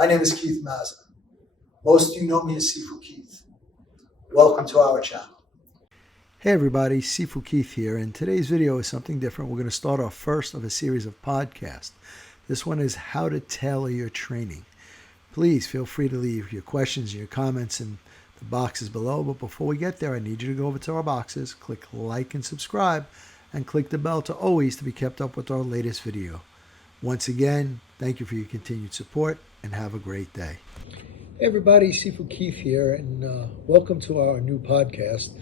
My name is Keith Mazza. Most of you know me as Sifu Keith. Welcome to our channel. Hey everybody, Sifu Keith here, and today's video is something different. We're going to start our first of a series of podcasts. This one is how to tailor your training. Please feel free to leave your questions and your comments in the boxes below, but before we get there, I need you to go over to our boxes, click like and subscribe, and click the bell to be kept up with our latest video. Once again, thank you for your continued support, and have a great day. Hey everybody, Sifu Keith here, and welcome to our new podcast.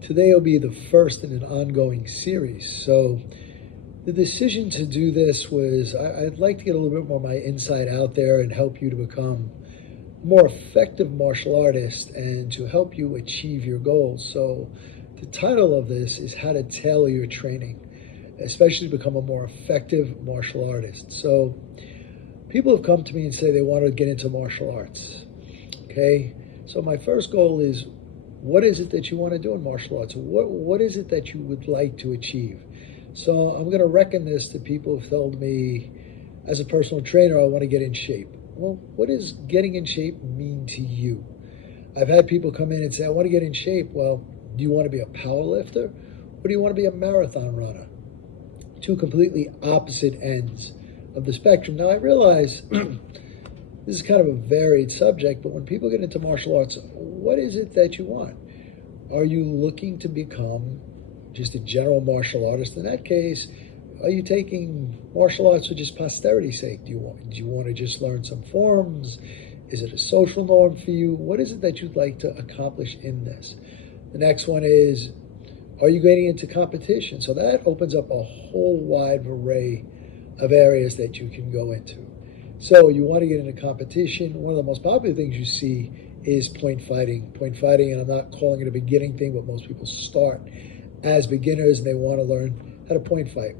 Today will be the first in an ongoing series. So the decision to do this was I'd like to get a little bit more of my insight out there and help you to become a more effective martial artist and to help you achieve your goals. So the title of this is How to Tailor Your Training, especially to become a more effective martial artist. So people have come to me and say they want to get into martial arts. Okay, so my first goal is, what is it that you want to do in martial arts? What is it that you would like to achieve? So I'm going to reckon this to people who've told me, as a personal trainer, I want to get in shape. Well, what does getting in shape mean to you? I've had people come in and say, I want to get in shape. Well, do you want to be a power lifter, or do you want to be a marathon runner? Two completely opposite ends of the spectrum. Now, I realize this is kind of a varied subject, but when people get into martial arts, what is it that you want? Are you looking to become just a general martial artist? In that case, are you taking martial arts for just posterity's sake? Do you want to just learn some forms? Is it a social norm for you? What is it that you'd like to accomplish in this? The next one is, are you getting into competition? So that opens up a whole wide array of areas that you can go into. So you want to get into competition. One of the most popular things you see is point fighting. Point fighting, and I'm not calling it a beginning thing, but most people start as beginners and they want to learn how to point fight.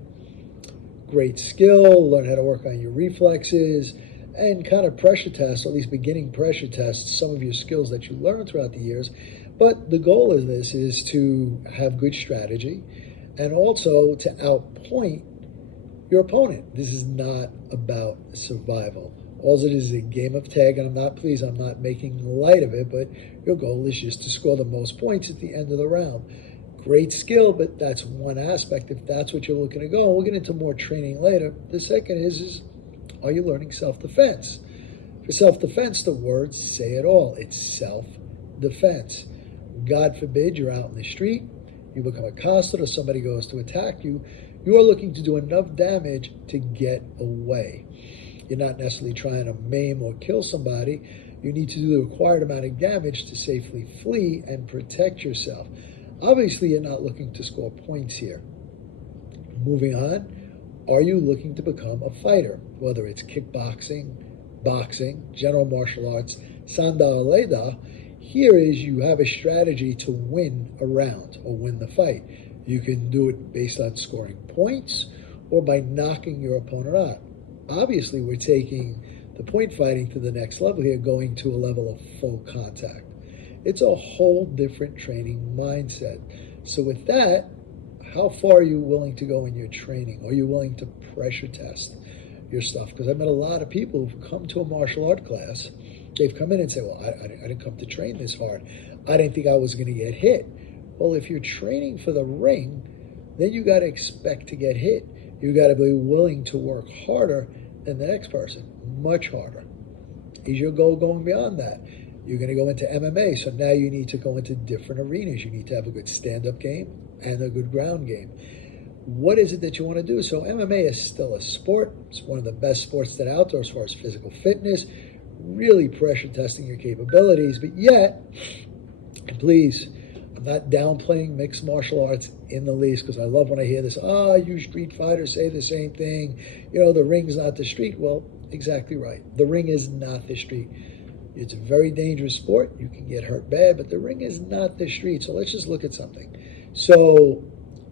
Great skill, learn how to work on your reflexes, and kind of pressure test, or at least beginning pressure test, some of your skills that you learn throughout the years. But the goal of this is to have good strategy and also to outpoint your opponent. This is not about survival. All it is a game of tag, and I'm not making light of it, but your goal is just to score the most points at the end of the round. Great skill, but that's one aspect if that's what you're looking to go. We'll get into more training later. The second is are you learning self-defense? For self-defense, the words say it all. It's self-defense. God forbid you're out in the street, you become accosted, or somebody goes to attack you. You are looking to do enough damage to get away. You're not necessarily trying to maim or kill somebody. You need to do the required amount of damage to safely flee and protect yourself. Obviously, you're not looking to score points here. Moving on, are you looking to become a fighter? Whether it's kickboxing, boxing, general martial arts, sanda leda, here is you have a strategy to win a round or win the fight. You can do it based on scoring points or by knocking your opponent out. Obviously, we're taking the point fighting to the next level here, going to a level of full contact. It's a whole different training mindset. So with that, how far are you willing to go in your training? Are you willing to pressure test your stuff? Because I've met a lot of people who've come to a martial art class. They've come in and say, well, I didn't come to train this hard. I didn't think I was going to get hit. Well, if you're training for the ring, then you got to expect to get hit. You got to be willing to work harder than the next person, much harder. Is your goal going beyond that? You're going to go into MMA, so now you need to go into different arenas. You need to have a good stand-up game and a good ground game. What is it that you want to do? So MMA is still a sport. It's one of the best sports that are out there as far as physical fitness, really pressure testing your capabilities, but yet, please, I'm not downplaying mixed martial arts in the least, because I love when I hear this, you street fighters say the same thing, the ring's not the street. Well, exactly right. The ring is not the street. It's a very dangerous sport. You can get hurt bad, but the ring is not the street. So let's just look at something. So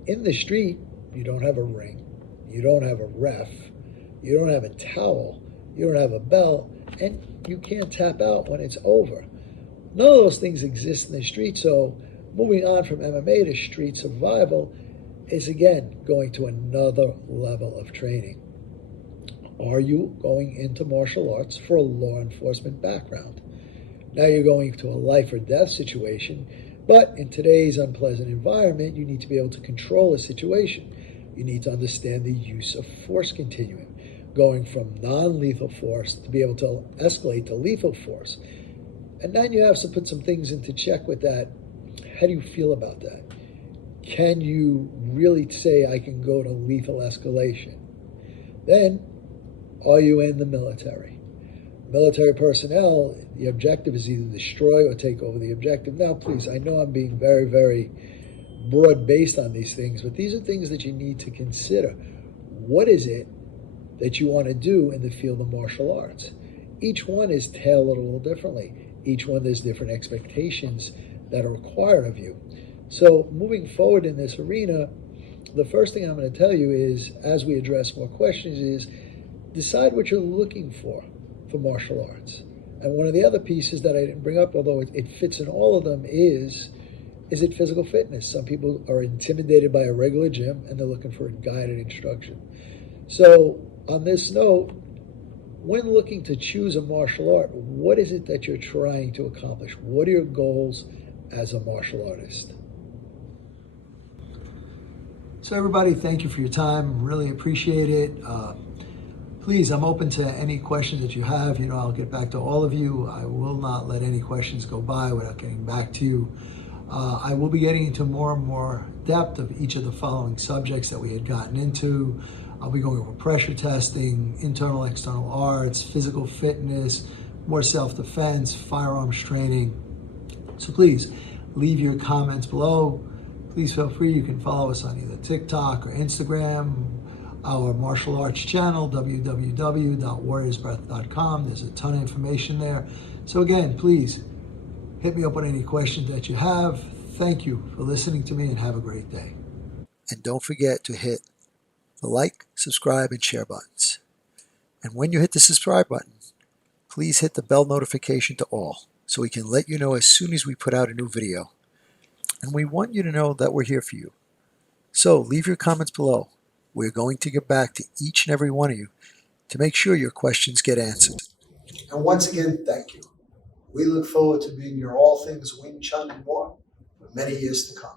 in the street, you don't have a ring, you don't have a ref, you don't have a towel, you don't have a bell, and you can't tap out when it's over. None of those things exist in the street. So moving on from MMA to street survival is, again, going to another level of training. Are you going into martial arts for a law enforcement background? Now you're going to a life or death situation, but in today's unpleasant environment, you need to be able to control a situation. You need to understand the use of force continuum, going from non-lethal force to be able to escalate to lethal force. And then you have to put some things into check with that. How do you feel about that? Can you really say I can go to lethal escalation? Then, are you in the military? Military personnel, the objective is either destroy or take over the objective. Now, please, I know I'm being very, very broad based on these things, but these are things that you need to consider. What is it that you want to do in the field of martial arts? Each one is tailored a little differently. Each one, there's different expectations that are required of you. So moving forward in this arena, the first thing I'm going to tell you is, as we address more questions, is decide what you're looking for martial arts. And one of the other pieces that I didn't bring up, although it fits in all of them, is it physical fitness? Some people are intimidated by a regular gym and they're looking for guided instruction. So on this note, when looking to choose a martial art, what is it that you're trying to accomplish? What are your goals as a martial artist? So everybody, thank you for your time. Really appreciate it. Please, I'm open to any questions that you have. I'll get back to all of you. I will not let any questions go by without getting back to you. I will be getting into more and more depth of each of the following subjects that we had gotten into. I'll be going over pressure testing, internal, external arts, physical fitness, more self-defense, firearms training. So please, leave your comments below. Please feel free. You can follow us on either TikTok or Instagram. Our martial arts channel, www.warriorsbreath.com. There's a ton of information there. So again, please hit me up with any questions that you have. Thank you for listening to me and have a great day. And don't forget to hit the like, subscribe, and share buttons. And when you hit the subscribe button, please hit the bell notification to all so we can let you know as soon as we put out a new video. And we want you to know that we're here for you. So leave your comments below. We're going to get back to each and every one of you to make sure your questions get answered. And once again, thank you. We look forward to being your all things Wing Chun and more for many years to come.